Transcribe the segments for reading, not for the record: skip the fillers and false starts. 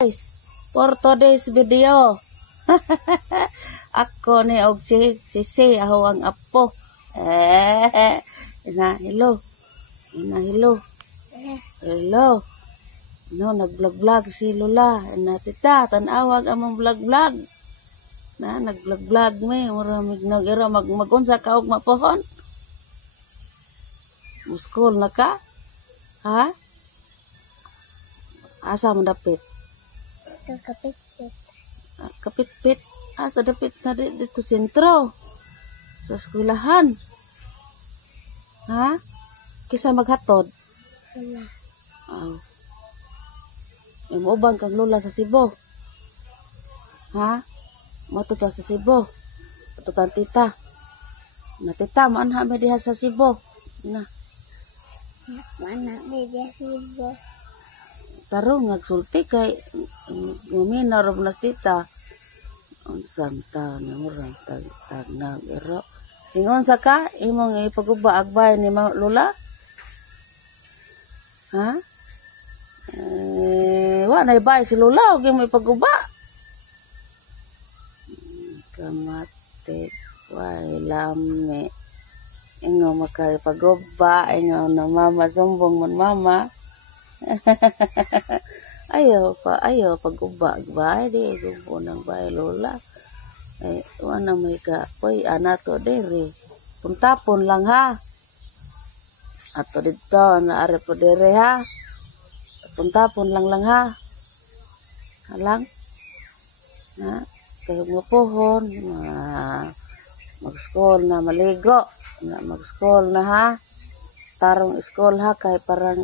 Guys, for today's video, ako ni og si ako ang apo. Hello. Hello. No, nag-vlog si Lola. Tita, tanawag among vlog. Na, nag-vlog me. Maramig nag-ira, mag-unsa ka og mapohon. Muskol na ka? Ha? Asa mo dapit? Kapit-pit. Kapit-pit. Asa dapit na dito sentro. Sa eskwelahan. Ha? Kisa maghatod? Wala. Oh. Imuubang kang Lola sa Cebu. Ha? Matuto sa Cebu. Matuto tita. Na tita, maanha may diha sa Cebu. Na. Mana media sibo. Tarong nagsulti kay ngumina ro nas tita. Unsang ta na murang tag na ero. Ingon sa ka imong ipaguba agbay ni Lola? Ha? Wa na ibay si Lola og imong ipaguba. Kamate wai lame. Ingo makay paguba, ingo na mama sumbong man mama. Ayaw paguba agbay di gubo nang bay Lola. Ay wana may ka poy anato dere. Puntapon lang ha. Ato dito na are po dere ha. Puntapon lang ha. Halang. Ha? Kayo mo pohon. Mag-school na maligo. Mag-school na ha. Tarong school ha. Kaya parang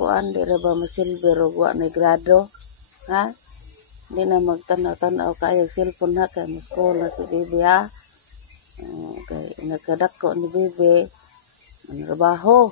kuan di ba masilver o guwa na grado. Ha? Hindi na magtanaw-tanaw kaya cellphone ha. Kaya mag-school na si Bibi ha. Kaya nagkadako ni Bibi. Ang trabaho.